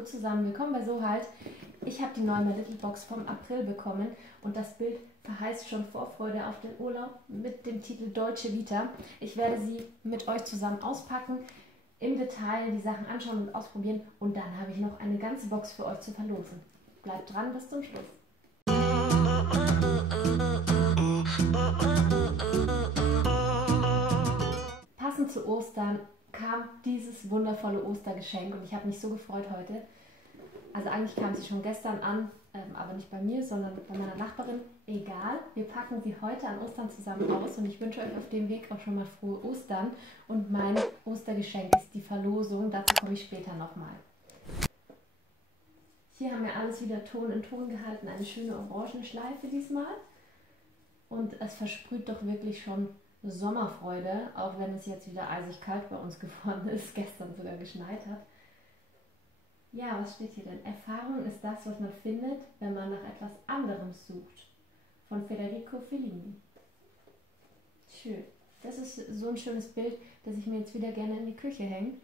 Hallo zusammen, willkommen bei So Halt. Ich habe die neue My Little Box vom April bekommen und das Bild verheißt schon Vorfreude auf den Urlaub mit dem Titel Deutsche Vita. Ich werde sie mit euch zusammen auspacken, im Detail die Sachen anschauen und ausprobieren und dann habe ich noch eine ganze Box für euch zu verlosen. Bleibt dran bis zum Schluss. Passend zu Ostern kam dieses wundervolle Ostergeschenk und ich habe mich so gefreut heute. Also eigentlich kam sie schon gestern an, aber nicht bei mir, sondern bei meiner Nachbarin. Egal, wir packen sie heute an Ostern zusammen aus und ich wünsche euch auf dem Weg auch schon mal frohe Ostern. Und mein Ostergeschenk ist die Verlosung, dazu komme ich später nochmal. Hier haben wir alles wieder Ton in Ton gehalten, eine schöne Orangenschleife diesmal. Und es versprüht doch wirklich schon Sommerfreude, auch wenn es jetzt wieder eisig kalt bei uns geworden ist, gestern sogar geschneit hat. Ja, was steht hier denn? Erfahrung ist das, was man findet, wenn man nach etwas anderem sucht. Von Federico Fellini. Schön. Das ist so ein schönes Bild, das ich mir jetzt wieder gerne in die Küche hänge.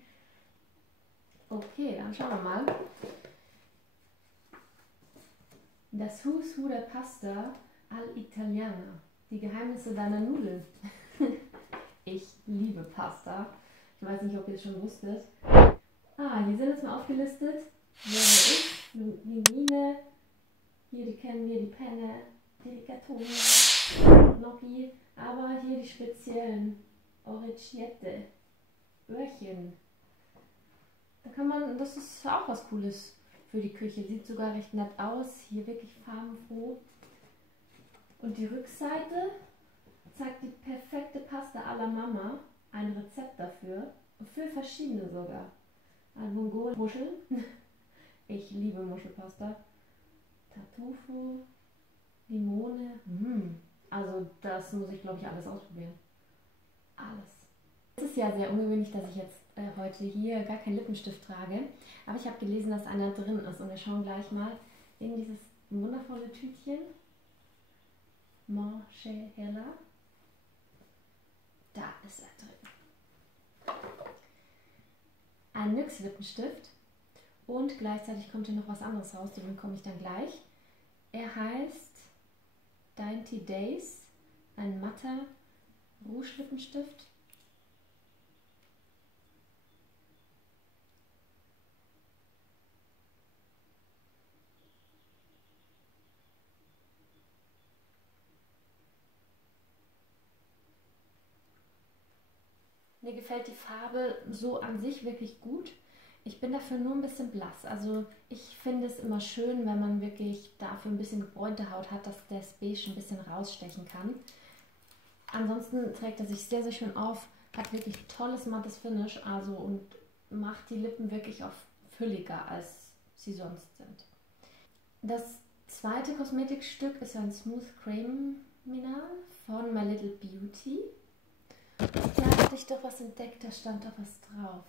Okay, dann schauen wir mal. Das Who's Who der Pasta all'Italiana. Die Geheimnisse deiner Nudeln. Ich liebe Pasta. Ich weiß nicht, ob ihr es schon wusstet. Hier sind jetzt mal aufgelistet. Linguine, hier die Penne, die Rigatoni, Gnocchi, aber hier die speziellen Orecchiette, Öhrchen. Da kann man, das ist auch was Cooles für die Küche. Sieht sogar recht nett aus. Hier wirklich farbenfroh. Und die Rückseite zeigt die perfekte Pasta alla Mama. Ein Rezept dafür. Für verschiedene sogar. Muscheln. Ich liebe Muschelpasta. Tartufo. Limone. Also das muss ich, glaube ich, alles ausprobieren. Alles. Es ist ja sehr ungewöhnlich, dass ich jetzt heute hier gar keinen Lippenstift trage. Aber ich habe gelesen, dass einer drin ist. Und wir schauen gleich mal in dieses wundervolle Tütchen. Margiela. Da ist er drin. Ein NYX-Lippenstift und gleichzeitig kommt hier noch was anderes raus, den bekomme ich dann gleich. Er heißt Dainty Days, ein matter Rouge-Lippenstift. Mir gefällt die Farbe so an sich wirklich gut. Ich bin dafür nur ein bisschen blass. Also ich finde es immer schön, wenn man wirklich dafür ein bisschen gebräunte Haut hat, dass das Beige ein bisschen rausstechen kann. Ansonsten trägt er sich sehr, sehr schön auf, hat wirklich tolles mattes Finish und macht die Lippen wirklich auch fülliger, als sie sonst sind. Das zweite Kosmetikstück ist ein Smooth Criminal von My Little Beauty. Da hatte ich doch was entdeckt, da stand doch was drauf.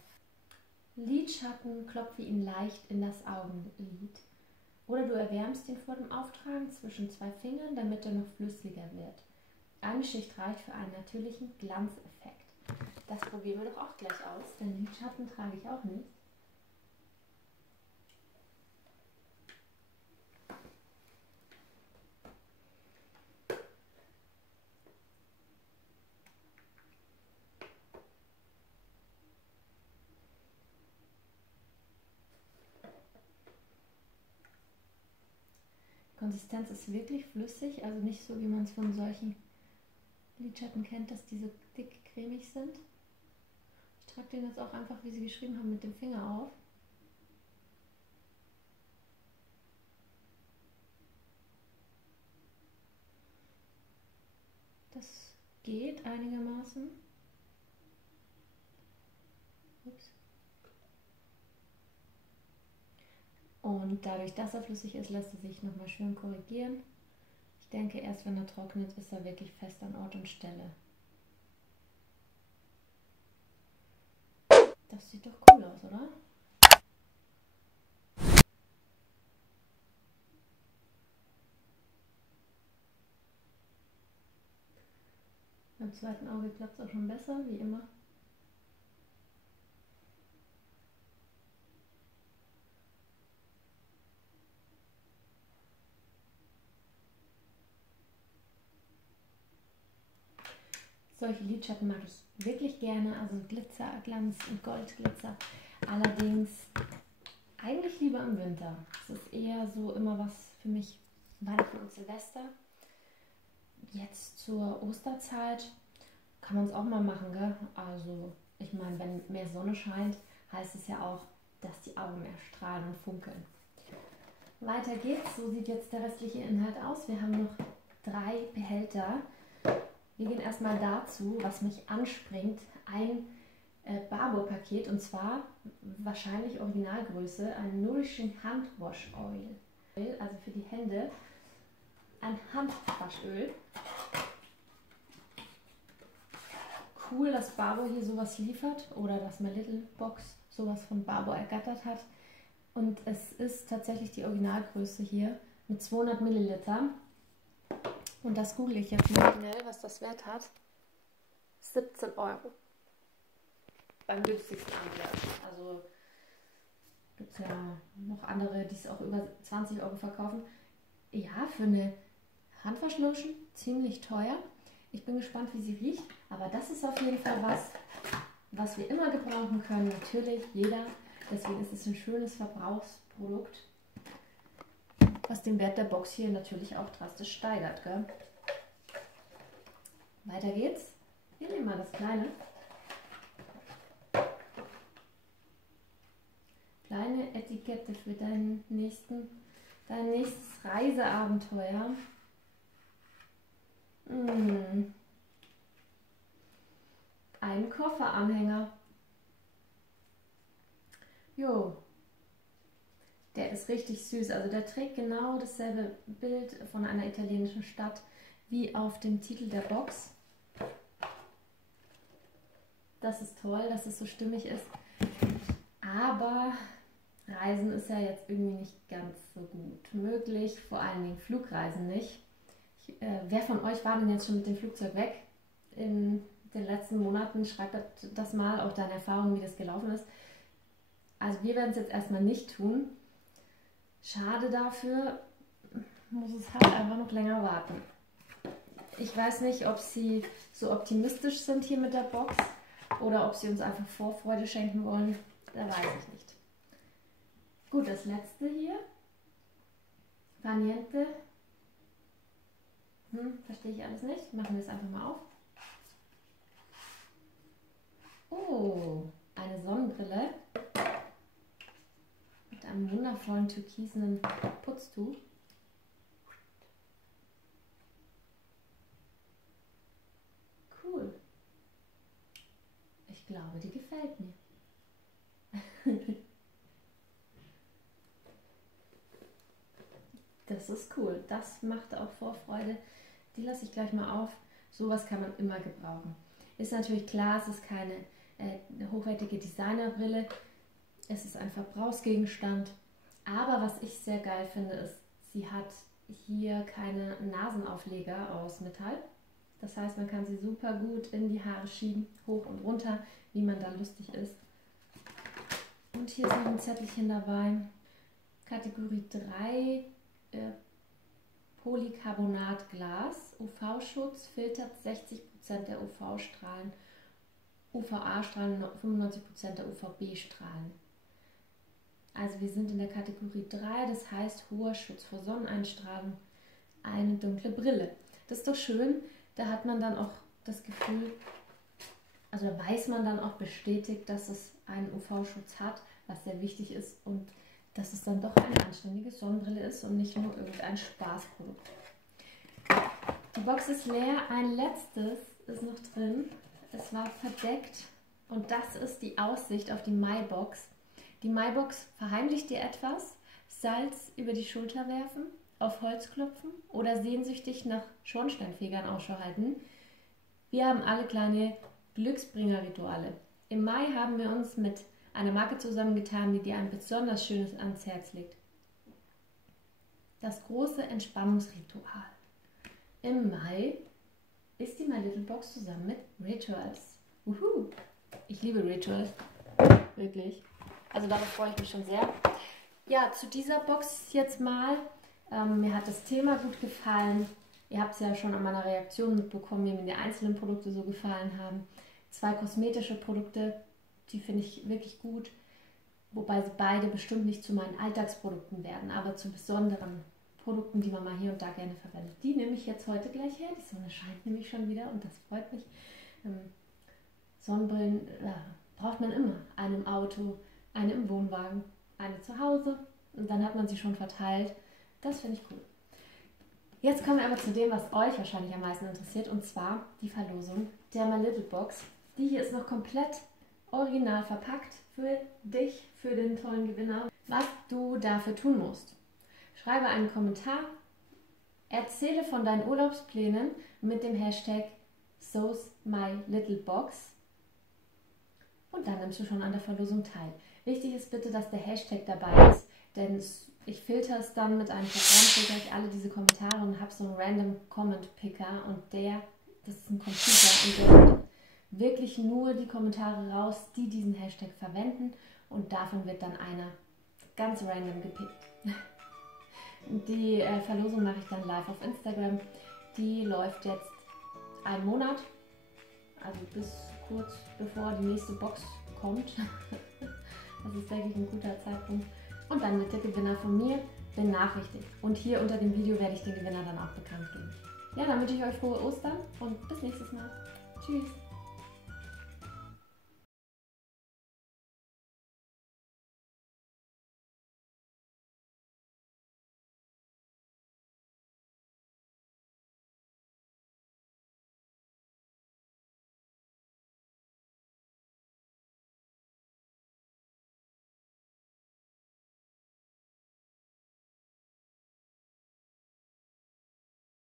Lidschatten, klopfe ihn leicht in das Augenlid. Oder du erwärmst ihn vor dem Auftragen zwischen zwei Fingern, damit er noch flüssiger wird. Eine Schicht reicht für einen natürlichen Glanzeffekt. Das probieren wir doch auch gleich aus, denn Lidschatten trage ich auch nicht. Die Konsistenz ist wirklich flüssig, also nicht so, wie man es von solchen Lidschatten kennt, dass die so dick cremig sind. Ich trage den jetzt auch einfach, wie sie geschrieben haben, mit dem Finger auf. Das geht einigermaßen. Ups. Und dadurch, dass er flüssig ist, lässt er sich nochmal schön korrigieren. Ich denke, erst wenn er trocknet, ist er wirklich fest an Ort und Stelle. Das sieht doch cool aus, oder? Beim zweiten Auge klappt es auch schon besser, wie immer. Solche Lidschatten mag ich wirklich gerne, also Glitzer, Glanz und Goldglitzer. Allerdings eigentlich lieber im Winter. Es ist eher so immer was für mich Weihnachten und Silvester. Jetzt zur Osterzeit kann man es auch mal machen, gell? Also ich meine, wenn mehr Sonne scheint, heißt es ja auch, dass die Augen mehr strahlen und funkeln. Weiter geht's. So sieht jetzt der restliche Inhalt aus. Wir haben noch 3 Behälter. Wir gehen erstmal dazu, was mich anspringt, ein Barbour-Paket, und zwar wahrscheinlich Originalgröße, ein Nourishing Hand Wash Oil, also für die Hände, ein Handwaschöl. Cool, dass Barbour hier sowas liefert oder dass My Little Box sowas von Barbour ergattert hat. Und es ist tatsächlich die Originalgröße hier mit 200 Milliliter. Und das google ich jetzt mal schnell, was das Wert hat. 17 €. Beim günstigsten Anbieter. Also gibt es ja noch andere, die es auch über 20 € verkaufen. Ja, für eine Handwaschlotion ziemlich teuer. Ich bin gespannt, wie sie riecht. Aber das ist auf jeden Fall was wir immer gebrauchen können. Natürlich jeder. Deswegen ist es ein schönes Verbrauchsprodukt, was den Wert der Box hier natürlich auch drastisch steigert. Gell? Weiter geht's. Wir nehmen mal das kleine. Kleine Etikette für dein nächstes Reiseabenteuer. Ein Kofferanhänger. Jo, der ist richtig süß. Also der trägt genau dasselbe Bild von einer italienischen Stadt wie auf dem Titel der Box. Das ist toll, dass es so stimmig ist. Aber Reisen ist ja jetzt irgendwie nicht ganz so gut möglich, vor allen Dingen Flugreisen nicht. Wer von euch war denn jetzt schon mit dem Flugzeug weg in den letzten Monaten? Schreibt das mal, auch deine Erfahrungen, wie das gelaufen ist. Also wir werden es jetzt erstmal nicht tun. Schade dafür, muss es halt einfach noch länger warten. Ich weiß nicht, ob sie so optimistisch sind hier mit der Box oder ob sie uns einfach Vorfreude schenken wollen. Da weiß ich nicht. Gut, das letzte hier. Vaniente. Verstehe ich alles nicht. Machen wir es einfach mal auf. Oh, eine Sonnenbrille mit einem wundervollen türkisenen Putztuch. Cool. Ich glaube, die gefällt mir. Das ist cool. Das macht auch Vorfreude. Die lasse ich gleich mal auf. Sowas kann man immer gebrauchen. Ist natürlich klar, es ist keine hochwertige Designerbrille. Es ist ein Verbrauchsgegenstand. Aber was ich sehr geil finde, ist, sie hat hier keine Nasenaufleger aus Metall. Das heißt, man kann sie super gut in die Haare schieben, hoch und runter, wie man da lustig ist. Und hier ist noch ein Zettelchen dabei. Kategorie 3. Polycarbonatglas, UV-Schutz, filtert 60% der UV-Strahlen, UVA-Strahlen, 95% der UVB-Strahlen. Also wir sind in der Kategorie 3, das heißt hoher Schutz vor Sonneneinstrahlung, eine dunkle Brille. Das ist doch schön, da hat man dann auch das Gefühl, also da weiß man dann auch bestätigt, dass es einen UV-Schutz hat, was sehr wichtig ist, und dass es dann doch eine anständige Sonnenbrille ist und nicht nur irgendein Spaßprodukt. Die Box ist leer, ein letztes ist noch drin. Es war verdeckt und das ist die Aussicht auf die MyBox. Die MyBox verheimlicht dir etwas, Salz über die Schulter werfen, auf Holz klopfen oder sehnsüchtig nach Schornsteinfegern Ausschau halten. Wir haben alle kleine Glücksbringer-Rituale. Im Mai haben wir uns mit einer Marke zusammengetan, die dir ein besonders schönes ans Herz legt. Das große Entspannungsritual. Im Mai ist die My Little Box zusammen mit Rituals. Uhu. Ich liebe Rituals. Wirklich. Also darauf freue ich mich schon sehr. Ja, zu dieser Box jetzt mal. Mir hat das Thema gut gefallen. Ihr habt es ja schon an meiner Reaktion mitbekommen, wie mir die einzelnen Produkte so gefallen haben. 2 kosmetische Produkte, die finde ich wirklich gut, wobei sie beide bestimmt nicht zu meinen Alltagsprodukten werden, aber zu besonderen Produkten, die man mal hier und da gerne verwendet. Die nehme ich jetzt heute gleich her. Die Sonne scheint nämlich schon wieder und das freut mich. Sonnenbrillen braucht man immer. Eine im Auto, eine im Wohnwagen, eine zu Hause und dann hat man sie schon verteilt. Das finde ich cool. Jetzt kommen wir aber zu dem, was euch wahrscheinlich am meisten interessiert, und zwar die Verlosung der My Little Box. Die hier ist noch komplett original verpackt für dich, für den tollen Gewinner. Was du dafür tun musst: Schreibe einen Kommentar, erzähle von deinen Urlaubsplänen mit dem Hashtag #So'sMyLittleBox und dann nimmst du schon an der Verlosung teil. Wichtig ist bitte, dass der Hashtag dabei ist, denn ich filter es dann mit einem Programm, filter ich alle diese Kommentare und habe so einen Random Comment Picker und das ist ein Computer und der nimmt wirklich nur die Kommentare raus, die diesen Hashtag verwenden und davon wird dann einer ganz random gepickt. Die Verlosung mache ich dann live auf Instagram. Die läuft jetzt einen Monat, also bis kurz bevor die nächste Box kommt. Das ist wirklich ein guter Zeitpunkt. Und dann wird der Gewinner von mir benachrichtigt. Und hier unter dem Video werde ich den Gewinner dann auch bekannt geben. Ja, dann wünsche ich euch frohe Ostern und bis nächstes Mal. Tschüss!